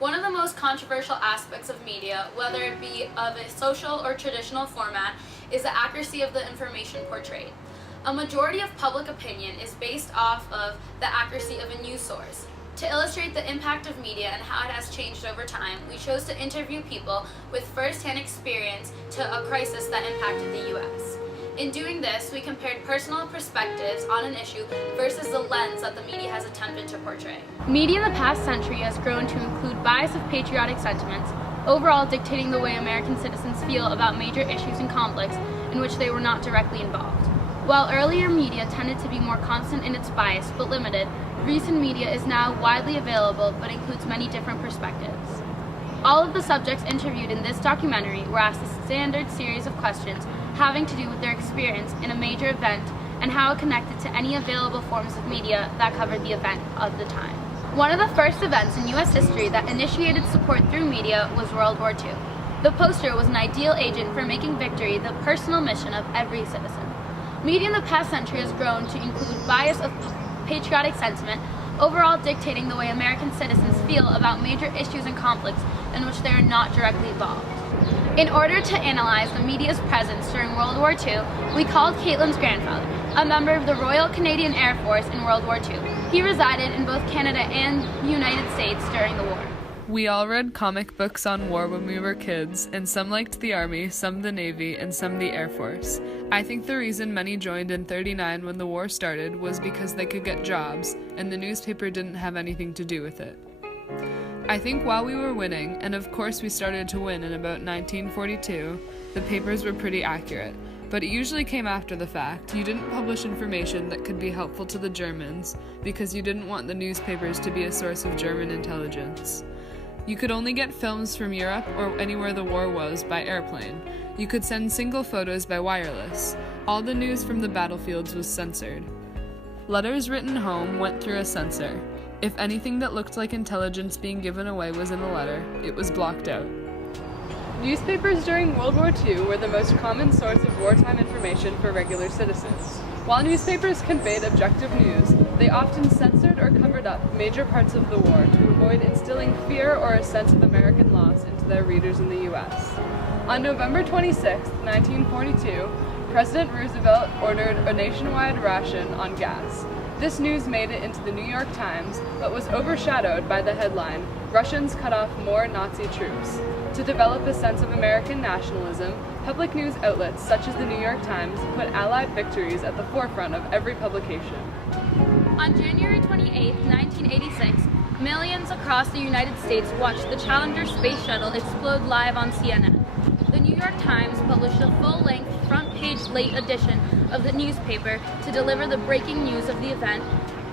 One of the most controversial aspects of media, whether it be of a social or traditional format, is the accuracy of the information portrayed. A majority of public opinion is based off of the accuracy of a news source. To illustrate the impact of media and how it has changed over time, we chose to interview people with first-hand experience to a crisis that impacted the U.S. In doing this, we compared personal perspectives on an issue versus the lens that the media has attempted to portray. Media in the past century has grown to include bias of patriotic sentiments, overall dictating the way American citizens feel about major issues and conflicts in which they were not directly involved. While earlier media tended to be more constant in its bias but limited, recent media is now widely available but includes many different perspectives. All of the subjects interviewed in this documentary were asked a standard series of questions having to do with their experience in a major event and how it connected to any available forms of media that covered the event of the time. One of the first events in U.S. history that initiated support through media was World War II. The poster was an ideal agent for making victory the personal mission of every citizen. Media in the past century has grown to include bias of patriotic sentiment, overall dictating the way American citizens feel about major issues and conflicts in which they are not directly involved. In order to analyze the media's presence during World War II, we called Caitlin's grandfather, a member of the Royal Canadian Air Force in World War II. He resided in both Canada and the United States during the war. We all read comic books on war when we were kids, and some liked the Army, some the Navy, and some the Air Force. I think the reason many joined in '39 when the war started was because they could get jobs, and the newspaper didn't have anything to do with it. I think while we were winning, and of course we started to win in about 1942, the papers were pretty accurate, but it usually came after the fact. You didn't publish information that could be helpful to the Germans because you didn't want the newspapers to be a source of German intelligence. You could only get films from Europe or anywhere the war was by airplane. You could send single photos by wireless. All the news from the battlefields was censored. Letters written home went through a censor. If anything that looked like intelligence being given away was in the letter, it was blocked out. Newspapers during World War II were the most common source of wartime information for regular citizens. While newspapers conveyed objective news, they often censored or covered up major parts of the war to avoid instilling fear or a sense of American loss into their readers in the U.S. On November 26, 1942, President Roosevelt ordered a nationwide ration on gas. This news made it into the New York Times, but was overshadowed by the headline, "Russians cut off more Nazi troops." To develop a sense of American nationalism, public news outlets such as the New York Times put Allied victories at the forefront of every publication. On January 28, 1986, millions across the United States watched the Challenger space shuttle explode live on CNN. The New York Times published a full-length, front-page late edition of the newspaper to deliver the breaking news of the event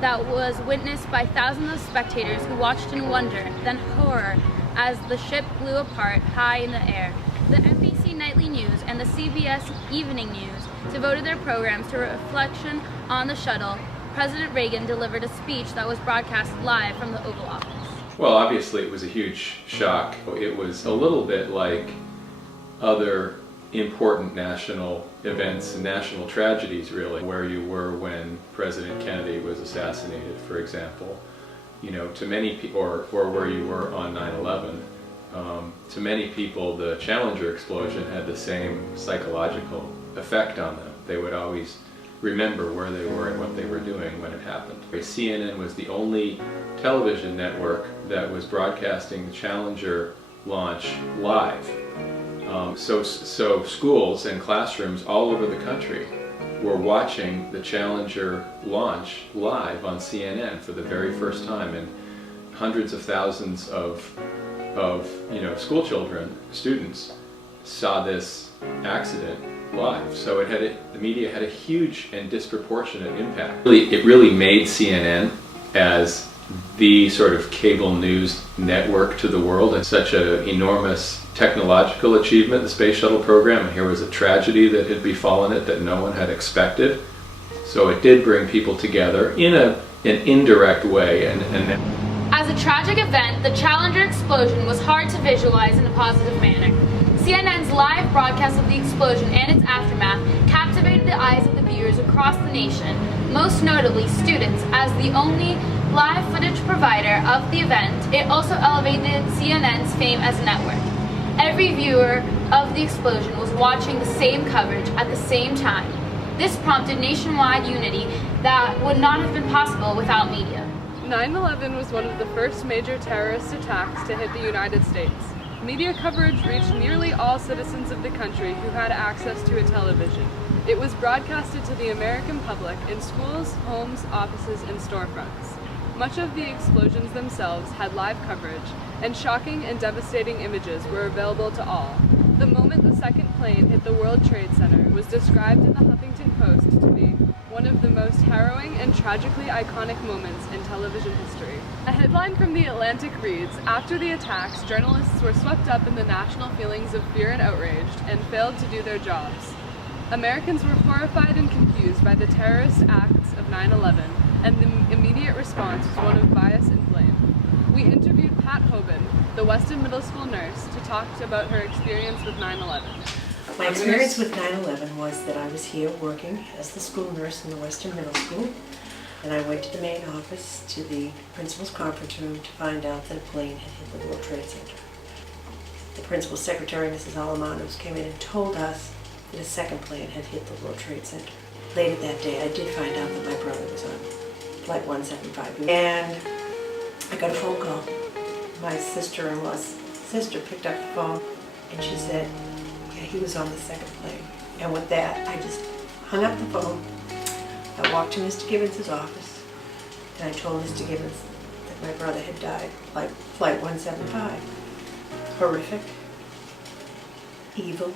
that was witnessed by thousands of spectators who watched in wonder, then horror, as the ship blew apart high in the air. The NBC Nightly News and the CBS Evening News devoted their programs to reflection on the shuttle. President Reagan delivered a speech that was broadcast live from the Oval Office. Well, obviously it was a huge shock. It was a little bit like other important national events and national tragedies, really, where you were when President Kennedy was assassinated, for example. You know, to many people, or where you were on 9/11, to many people the Challenger explosion had the same psychological effect on them. They would always remember where they were and what they were doing when it happened. CNN was the only television network that was broadcasting the Challenger launch live. So schools and classrooms all over the country were watching the Challenger launch live on CNN for the very first time, and hundreds of thousands of school children, students, saw this accident live. So the media had a huge and disproportionate impact. It really made CNN as the sort of cable news network to the world, and such an enormous technological achievement, the space shuttle program, and here was a tragedy that had befallen it that no one had expected. So it did bring people together in an indirect way. As a tragic event, the Challenger explosion was hard to visualize in a positive manner. CNN's live broadcast of the explosion and its aftermath captivated the eyes of the viewers across the nation, most notably students, as the only live footage provider of the event, it also elevated CNN's fame as a network. Every viewer of the explosion was watching the same coverage at the same time. This prompted nationwide unity that would not have been possible without media. 9/11 was one of the first major terrorist attacks to hit the United States. Media coverage reached nearly all citizens of the country who had access to a television. It was broadcasted to the American public in schools, homes, offices, and storefronts. Much of the explosions themselves had live coverage, and shocking and devastating images were available to all. The moment the second plane hit the World Trade Center was described in the Huffington Post to be one of the most harrowing and tragically iconic moments in television history. A headline from The Atlantic reads, "After the attacks, journalists were swept up in the national feelings of fear and outrage and failed to do their jobs. Americans were horrified and confused by the terrorist acts of 9/11, and the immediate response was one of bias and blame." We interviewed Pat Hoban, the Weston Middle School nurse, to talk about her experience with 9/11. My experience with 9/11 was that I was here working as the school nurse in the Western Middle School, and I went to the main office, to the principal's conference room, to find out that a plane had hit the World Trade Center. The principal's secretary, Mrs. Alamanos, came in and told us that a second plane had hit the World Trade Center. Later that day, I did find out that my brother was on Flight 175, and I got a phone call. My sister-in-law's sister picked up the phone, and she said, yeah, he was on the second plane. And with that, I just hung up the phone. I walked to Mr. Gibbons' office, and I told Mr. Gibbons that my brother had died, like Flight 175. Horrific, evil,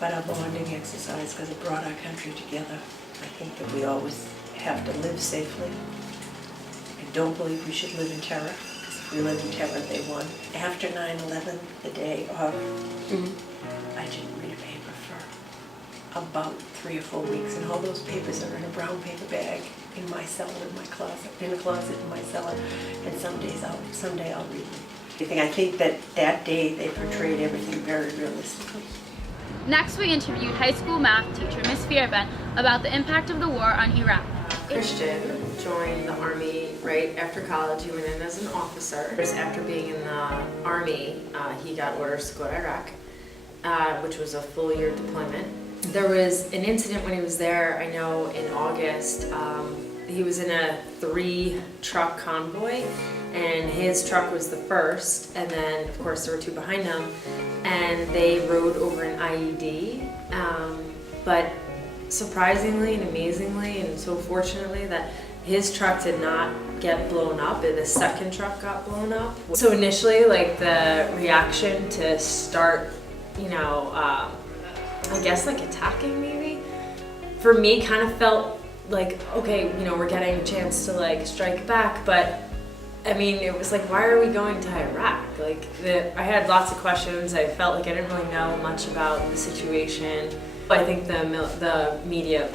but a bonding exercise because it brought our country together. I think that we always have to live safely. I don't believe we should live in terror, because if we live in terror, they won. After 9/11, the day of, I didn't read a paper for about 3 or 4 weeks, and all those papers are in a brown paper bag in my cellar, in my closet, in a closet in my cellar, and someday I'll read them. I think that day they portrayed everything very realistically. Next, we interviewed high school math teacher Miss Fierben about the impact of the war on Iraq. Christian joined the Army right after college. He went in as an officer. After being in the Army, he got orders to go to Iraq, which was a full year deployment. There was an incident when he was there, I know in August. He was in a 3-truck convoy, and his truck was the first, and then of course there were 2 behind him, and they rode over an IED. But surprisingly and amazingly and so fortunately that his truck did not get blown up, the second truck got blown up. So initially, like, the reaction to start, I guess like attacking maybe, for me kind of felt like, okay, we're getting a chance to like strike back, but I mean, it was like, why are we going to Iraq? Like, I had lots of questions. I felt like I didn't really know much about the situation. I think the media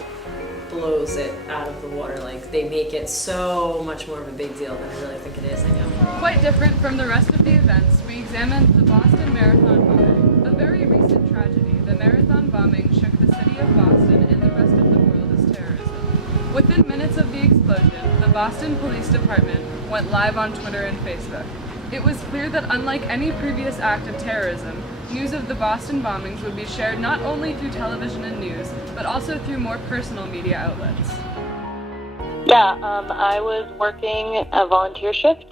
blows it out of the water. Like, they make it so much more of a big deal than I really think it is. I know. Quite different from the rest of the events, we examined the Boston Marathon bombing. A very recent tragedy, the marathon bombing shook the city of Boston and the rest of the world as terrorism. Within minutes of the explosion, the Boston Police Department went live on Twitter and Facebook. It was clear that unlike any previous act of terrorism, news of the Boston bombings would be shared not only through television and news, but also through more personal media outlets. Yeah, I was working a volunteer shift.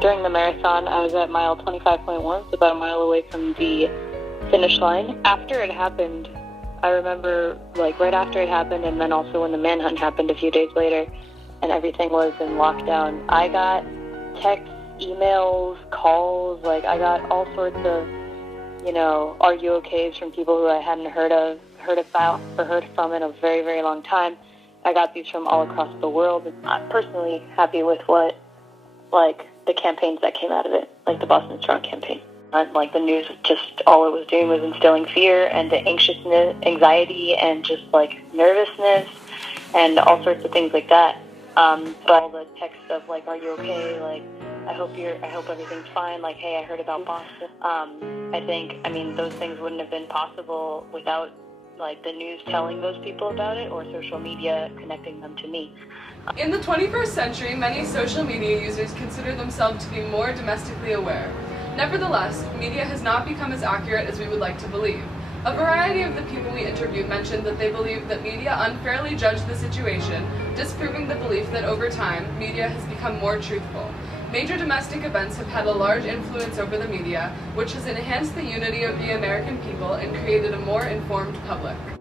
During the marathon, I was at mile 25.1, so about a mile away from the finish line. After it happened, I remember, like, right after it happened, and then also when the manhunt happened a few days later, and everything was in lockdown, I got texts, emails, calls, like, I got all sorts of, are you okays from people who I hadn't heard about or heard from in a very, very long time. I got these from all across the world. I'm personally happy with the campaigns that came out of it, like the Boston Strong campaign. Like, the news, just all it was doing was instilling fear and the anxiousness, anxiety, and just like nervousness and all sorts of things like that. But all the text of like, are you okay? Like, I hope everything's fine. Like, hey, I heard about Boston. I mean, those things wouldn't have been possible without like the news telling those people about it or social media connecting them to me. In the 21st century, many social media users consider themselves to be more domestically aware. Nevertheless, media has not become as accurate as we would like to believe. A variety of the people we interviewed mentioned that they believe that media unfairly judged the situation, disproving the belief that over time, media has become more truthful. Major domestic events have had a large influence over the media, which has enhanced the unity of the American people and created a more informed public.